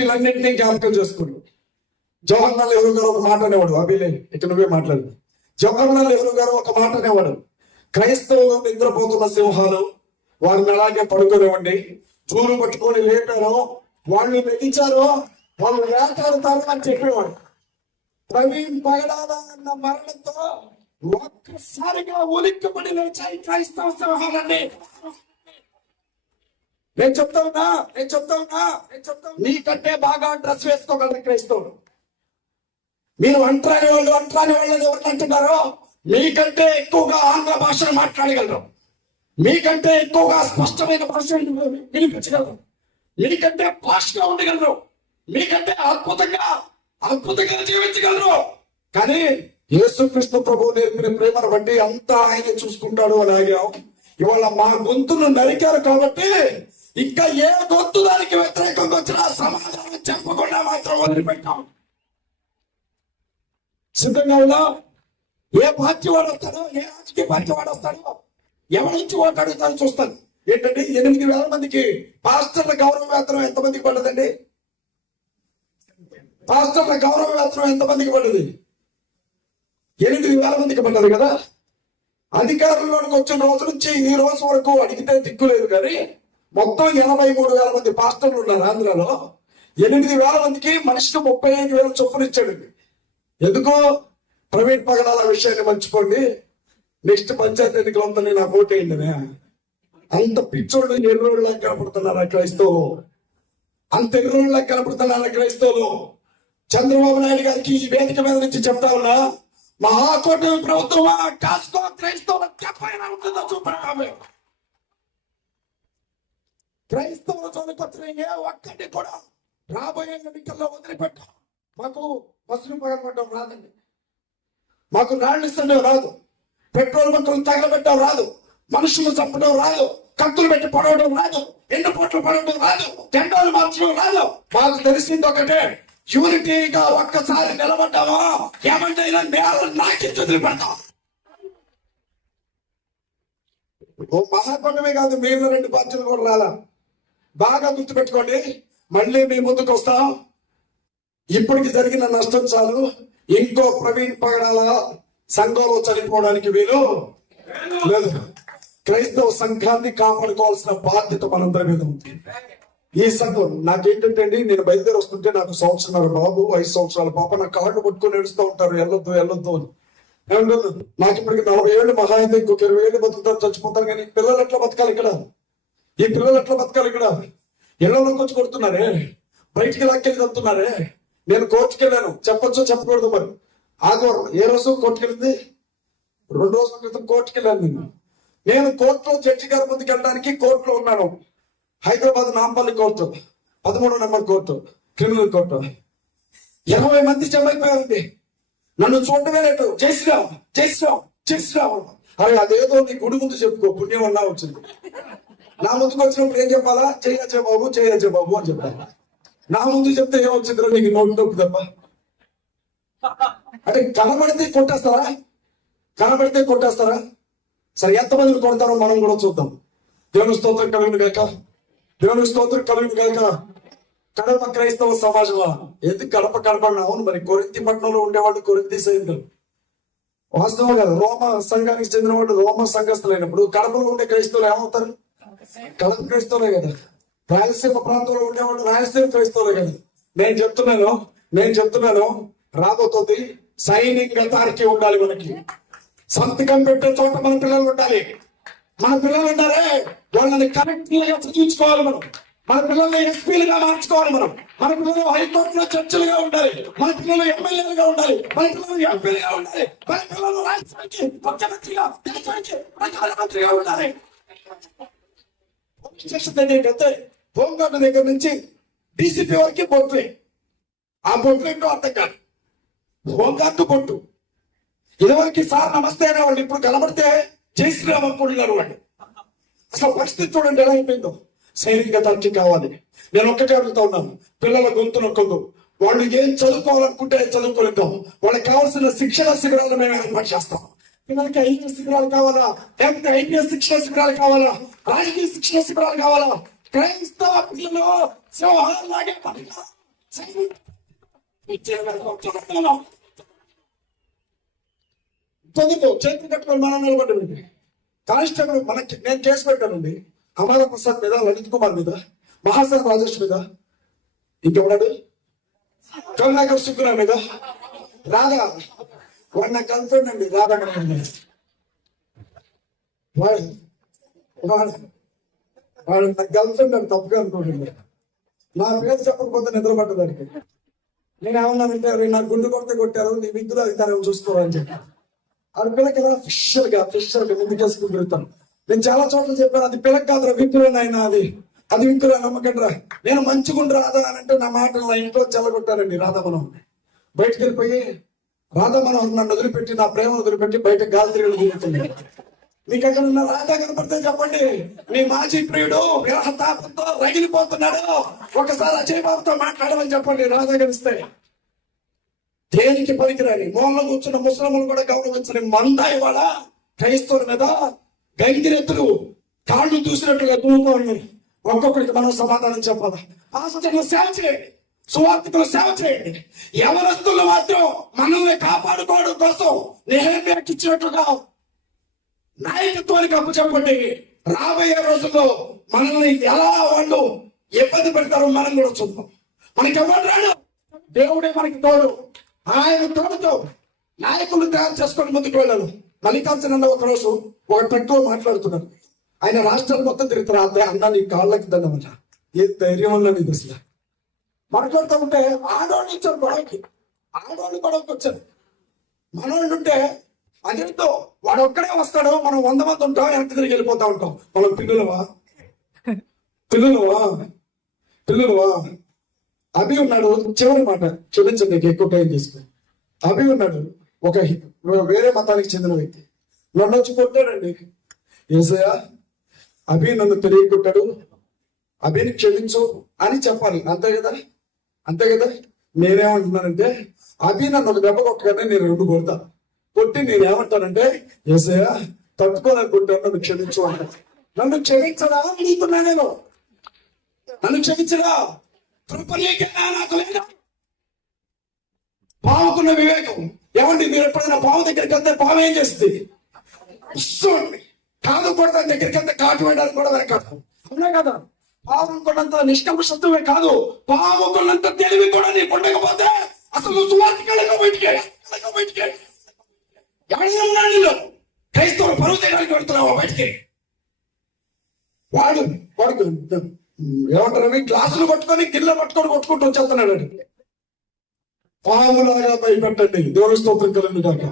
పార్టీలన్నింటినీ జ్ఞాపకం చేసుకుని జవహర్లాల్ నెహ్రూ గారు ఒక మాట అనేవాడు. అభిలే ఇక నువ్వే మాట్లాడు. జవహర్లాల్ నెహ్రూ గారు ఒక మాట అనేవాడు, క్రైస్తవులు నిద్రపోతున్న సింహాలు, వారిని అలాగే పడుకోనివ్వండి. చూరు పట్టుకొని లేపారో వాళ్ళు లెగించారో వాళ్ళు వేటాడతారు అని చెప్పేవాడు. ప్రవీణ్ పగడాల అన్న మరణంతో ఒక్కసారిగా ఉలిక్కిపడి లేచాయి క్రైస్తవ సింహాలండి. నేను చెప్తా ఉన్నా నీకంటే బాగా డ్రెస్ వేసుకోగలరు క్రైస్తవులు. మీరు అంటరాని వాళ్ళు ఎవరిని అంటున్నారో మీకంటే ఎక్కువగా ఆంగ్ల భాషను మాట్లాడగలరు, మీకంటే ఎక్కువగా స్పష్టమైన భాష వినిపించగలరు, మీకంటే భాషగా ఉండగలరు, మీకంటే అద్భుతంగా జీవించగలరు. కానీ యేసుక్రీస్తు ప్రభువు నేర్పిన ప్రేమను బట్టి అంతా ఆయన చూసుకుంటాడు అని ఆగాం. ఇవాళ మా గొంతును నరికారు కాబట్టి ఇంకా ఏ గొంతు దానికి వ్యతిరేకంగా వచ్చినా సమాధానం చెప్పకుండా మాత్రం వదిలిపెట్టాం. సిద్ధంగా ఉన్నా. ఏ పార్టీ వాడు వస్తాడో, ఏ రాజకీయ పార్టీ వాడు వస్తాడో, ఎవరి నుంచి ఓటు అడుగుతాడో చూస్తాను. ఏంటంటే 8,000 మందికి పాస్టర్ల గౌరవ వేతనం ఎంతమందికి పడ్డదండి? పాస్టర్ల గౌరవ వేతనం ఎంతమందికి పడ్డది? 8,000 మందికి పడ్డది కదా. అధికారంలోకి వచ్చిన రోజు నుంచి ఈ రోజు వరకు అడిగితే దిక్కులేదు. కానీ మొత్తం 83,000 మంది పాస్టర్లు ఉన్నారు ఆంధ్రాలో. 8,000 మందికి మనిషికి 35,000 చొప్పున ఇచ్చాడు. ఎందుకో ప్రవీణ్ పగడాల విషయాన్ని మర్చిపోండి. నెక్స్ట్ పంచాయతీ ఎన్నికలంతా నాకు ఓటేయండి. అంత పిచ్చోళ్ళు ఎర్రోళ్ళ కనపడుతున్నారా క్రైస్తవులు? అంత ఎర్రోళ్ళ కనపడుతున్నారా క్రైస్తవులు? చంద్రబాబు నాయుడు గారికి ఈ వేదిక మీద నుంచి చెప్తా ఉన్నా, మహాకూటమి ప్రభుత్వమా కాసుకో క్రైస్తవుల చెప్పైనా ఉంటుందో చూపండి. క్రైస్తవుల చోటుకొచ్చిన ఏ ఒక్కటి కూడా రాబోయే ఎన్నికల్లో వదిలిపెట్టాం. మాకు బస్సులు పగలబెట్టడం రాదండి, మాకు రాళ్ళు ఇస్తుండే రాదు, పెట్రోల్ బంకులు తగలబెట్టడం రాదు, మనుషులు చంపడం రాదు, కత్తులు పెట్టి పడవడం రాదు, ఎండు పొట్లు పడవడం రాదు, జెండాలు మార్చడం రాదు. మాకు తెలిసింది ఒకటే, యూనిటీగా ఒక్కసారి నిలబడ్డామా ఏమంటే నేల నాకి వదిలిపెడతాం. ఓ మహాత్మమే కాదు, మేము 2 పార్టీలు కూడా రాలా. బాగా గుర్తుపెట్టుకోండి. మళ్ళీ మీ ముందుకు వస్తాం. ఇప్పటికి జరిగిన నష్టం చాలు. ఇంకో ప్రవీణ్ పగడాల సంఘంలో చనిపోవడానికి వీలు లేదు. క్రైస్తవ సంఘాన్ని కాపాడుకోవాల్సిన బాధ్యత మనందరి మీద ఉంది. ఈ సంఘం నాకేంటంటే అండి, నేను బయలుదేరి వస్తుంటే నాకు 1 సంవత్సరాల బాబు, 5 సంవత్సరాల పాప నా కాళ్ళు పట్టుకొని ఏడుస్తూ ఉంటారు, వెళ్ళొద్దు అని. ఏమంటారు, నాకు ఇప్పటికి 40 ఏళ్ళు, మహా అయితే ఇంకొక 20 ఏళ్ళు బతుకుతారు, చచ్చిపోతారు. కానీ పిల్లలు ఎట్లా బతకాలి ఇక్కడ? ఈ పిల్లలు ఎట్లా బతకాలి ఇక్కడ? ఇళ్లలోకి వచ్చి కొడుతున్నారే, బయటికి లాక్కెళ్ళి వెళ్తున్నారే. నేను కోర్టుకి వెళ్ళాను, చెప్పొచ్చు చెప్పకూడదు మరి. ఆదివారం ఏ రోజు కోర్టుకి వెళ్ళింది? 2 రోజుల క్రితం కోర్టుకి వెళ్ళాను. నేను కోర్టులో జడ్జి గారి ముందుకు వెళ్ళడానికి కోర్టులో ఉన్నాను. హైదరాబాద్ నాంపల్లి కోర్టు, 13వ నెంబర్ కోర్టు, క్రిమినల్ కోర్టు. 20 మంది జమైపోయారండి. నన్ను చూడటమే లేదు, జై శ్రీరామ్. అరే అదేదో నీ గుడి ముందు చెప్పుకో, పుణ్యం అన్నా వచ్చింది. నా ముందుకు వచ్చినప్పుడు ఏం చెప్పాలా? చేయచ్చే బాబు అని చెప్పాలి. నా ముందు చెప్తే ఏమొచ్చిందిరా నీకు? నోటి నొప్పి తప్ప. అంటే కనబడితే కొట్టేస్తారా? సరే, ఎంతమందిని కొడతారో మనం కూడా చూద్దాం. దేవుని స్తోత్రం కలుగును గాక. కడప క్రైస్తవ సమాజంలో ఎందుకు కడప అవును మరి, కొరింథీ పట్టణంలో ఉండేవాళ్ళు కొరింథీ సైనికులు. వాస్తవం కదా, రోమ సంఘానికి చెందిన వాళ్ళు రోమ సంఘస్థులైనప్పుడు కడపలో ఉండే క్రైస్తవులు ఏమవుతారు? కడప క్రైస్తవులే కదా. రాయలసీమ ప్రాంతంలో ఉండేవాళ్ళు రాయలసీమ క్రైస్తవులే కదా. నేను చెప్తున్నాను రాబోతుంది సైనింగ్ అథారిటీ ఉండాలి. మనకి సంతకం పెట్టే చోట మన పిల్లలు ఉండాలి. వాళ్ళని కరెక్ట్ గా చదివించుకోవాలి. మన పిల్లల్ని ఎస్పీలుగా మార్చుకోవాలి. మన పిల్లలు హైకోర్టులో జడ్జిలుగా ఉండాలి. మన పిల్లలు ఎమ్మెల్యేలుగా ఉండాలి. మన పిల్లలు ఎంపీలుగా ఉండాలి. మన పిల్లలు రాష్ట్రానికి ముఖ్యమంత్రిగా, దేశానికి ప్రధానమంత్రిగా ఉండాలి. హోంగార్డు దగ్గర నుంచి డీసీపీ వరకు బొట్లే. ఆ బొట్లు ఏంటో అర్థం కాదు. హోంగార్డు బొట్టు ఇదివరకు సార్ నమస్తే అనేవాళ్ళు, ఇప్పుడు కనబడితే జై శ్రీరామ్ అనుకుంటున్నారు వాళ్ళు. అసలు పరిస్థితి చూడండి ఎలా అయిపోయిందో. సైనిక అథారిటీ కావాలి. నేను ఒక్కటే అడుగుతా ఉన్నాను, పిల్లల గొంతు నొక్కదు. వాళ్ళు ఏం చదువుకోవాలనుకుంటే చదువుకోలేద్దాం. వాళ్ళకి కావాల్సిన శిక్షణ శిబిరాలు మేము ఏర్పాటు చేస్తాం. పిల్లలకి ఐపీఎస్ శిబిరాలు కావాలా, లేకపోతే ఐపీఎస్ శిక్షణ శిబిరాలు కావాలా, రాజకీయ శిక్షణ శిబిరాలు కావాలా? క్రైస్తవ పిల్లలు సింహాలాగే చదువుకో, చేతులు కట్టుకొని మనం నిలబడ్డండి. కానిస్టేబుల్ మనకి నేను కేసు పెట్టానండి. అమర ప్రసాద్ మీద, లలిత్ కుమార్ మీద, మహాసార్ రాజేష్ మీద, ఇంకెవడాడు కరుణాకర్ సుబ్బరావు మీద, రాధా వాడు నా గర్ల్ ఫ్రెండ్ అండి. రాధా వాడు నా గర్ల్ ఫ్రెండ్ అని తప్పుగా అనుకోండి. నా పేరు చెప్పకపోతే నిద్రపడ్డదానికి నేను ఏమన్నానంటే, నా గుండు కొట్టారు, నీ విద్యులు అధికారం చూసుకోవాలని చెప్పి ఆ పిల్లకి ఏదైనా ఫిషర్గా ముందుకేసుకుని తిరుగుతాను. నేను చాలా చోట్ల చెప్పాను, అది పిల్లకి కాదురా, విగ్గులనైనా అది విగ్గులా నమ్మకండి రా. నేను మంచిగుండు రాధా అని అంటే నా మాటలు నా ఇంట్లో చెల్లగొట్టారండి. రాధామనోహర్ బయటకు వెళ్ళిపోయి, రాధామనోహర్ నన్ను వదిలిపెట్టి, నా ప్రేమ వదిలిపెట్టి బయట గాలి తిరిగి తిరుగుతుంది. మీకు ఎక్కడ ఉన్న రాధా కనపడితే చెప్పండి, నీ మాజీ ప్రియుడు విరహతాపంతో రగిలిపోతున్నాడు, ఒకసారి అజయ్ బాబుతో మాట్లాడమని చెప్పండి. రాధా కనిస్తే దేనికి పనికిరాని మూలలో కూర్చున్న ముస్లింలు కూడా గౌరవించని మందాయి వాడ క్రైస్తవుల మీద గంగిరెత్తులు కాళ్ళు చూసినట్లుగా దూరుతూ ఉన్నాయి. ఒక్కొక్కరికి మనం సమాధానం చెప్పాలా? పాస్టర్లు సేవ చేయండి, సువార్థికులు సేవ చేయండి. యవనస్తులు మాత్రం మనల్ని కాపాడుకోవడం కోసం నిహేమ్యాకి ఇచ్చినట్లుగా నాయకత్వానికి అప్పు చెప్పండి. రాబోయే రోజుల్లో మనల్ని ఎలా వాళ్ళు ఇబ్బంది పెడతారో మనం కూడా చూద్దాం. మనకి ఎవరు రాడు, దేవుడే మనకి తోడు. ఆయన తోడుతో నాయకులు తయారు చేసుకొని ముందుకు వెళ్ళాలి. మల్లికార్జున ఒకరోజు ఒక ట్రక్లో మాట్లాడుతున్నారు. ఆయన రాష్ట్రాలు మొత్తం తిరుగుతారు. అన్న నీ కాళ్ళకి దండమట, ఏ ధైర్యం వల్ల నీది అసలు మాట్లాడుతూ ఉంటే ఆడవాళ్ళు ఇచ్చారు గొడవకి, గొడవకి వచ్చారు. మనోళ్ళు ఉంటే అదేంటో వాడు ఒక్కడే వస్తాడు, మనం 100 మంది ఉంటాం, వెనక్కి తిరిగి వెళ్ళిపోతా ఉంటాం. మనం పిల్లలవా? అభి ఉన్నాడు, చివరి మాట క్షమించండి ఎక్కువ టైం తీసుకుని. అభి ఉన్నాడు, ఒక వేరే మతానికి చెందిన వ్యక్తి. నన్ను వచ్చి కొట్టాడండి. ఏసయ్యా, అభి నన్ను తిరిగి కొట్టాడు, అభిని క్షమించు అని చెప్పాలి. అంతే కదా. నేనేమంటున్నానంటే, అభి నన్ను ఒక దెబ్బ కొట్టగానే నేను 2 కొడతా. కొట్టి నేనేమంటానంటే, ఏసయ్యా తట్టుకోలేని కొట్టాను, నన్ను క్షమించు అంటాను. నన్ను క్షమించడా నీకున్నా, నేను నన్ను క్షమించడా నాకు లేదా? పావుకున్న వివేకం ఏమండి? మీరు ఎప్పుడైనా పావు దగ్గరికి వెళ్తే పావు ఏం చేస్తుంది? కాదు కూడా దాని దగ్గరికి వెళ్తే కాటు వేయడానికి కూడా వెనకాడు. అవునా కదా? పావు కొన్నంత నిష్కల్మషత్వమే కాదు, పావు కొన్నంత తెలివి కూడా నీకు ఉండకపోతే అసలు నువ్వు సువార్తికెళ్ళక బయటికి ఎవరైనా నీలో క్రైస్తవులు పరువు తీయడానికి వెళ్తున్నావా బయటికి? వాడు ఏమంటారు, గ్లాసులు పట్టుకొని గిన్నె పట్టుకొని కొట్టుకుంటూ వచ్చేస్తున్నాడు. పాములాగా భయపెట్టండి. దేవుని స్తోత్రం కలుగును గాక.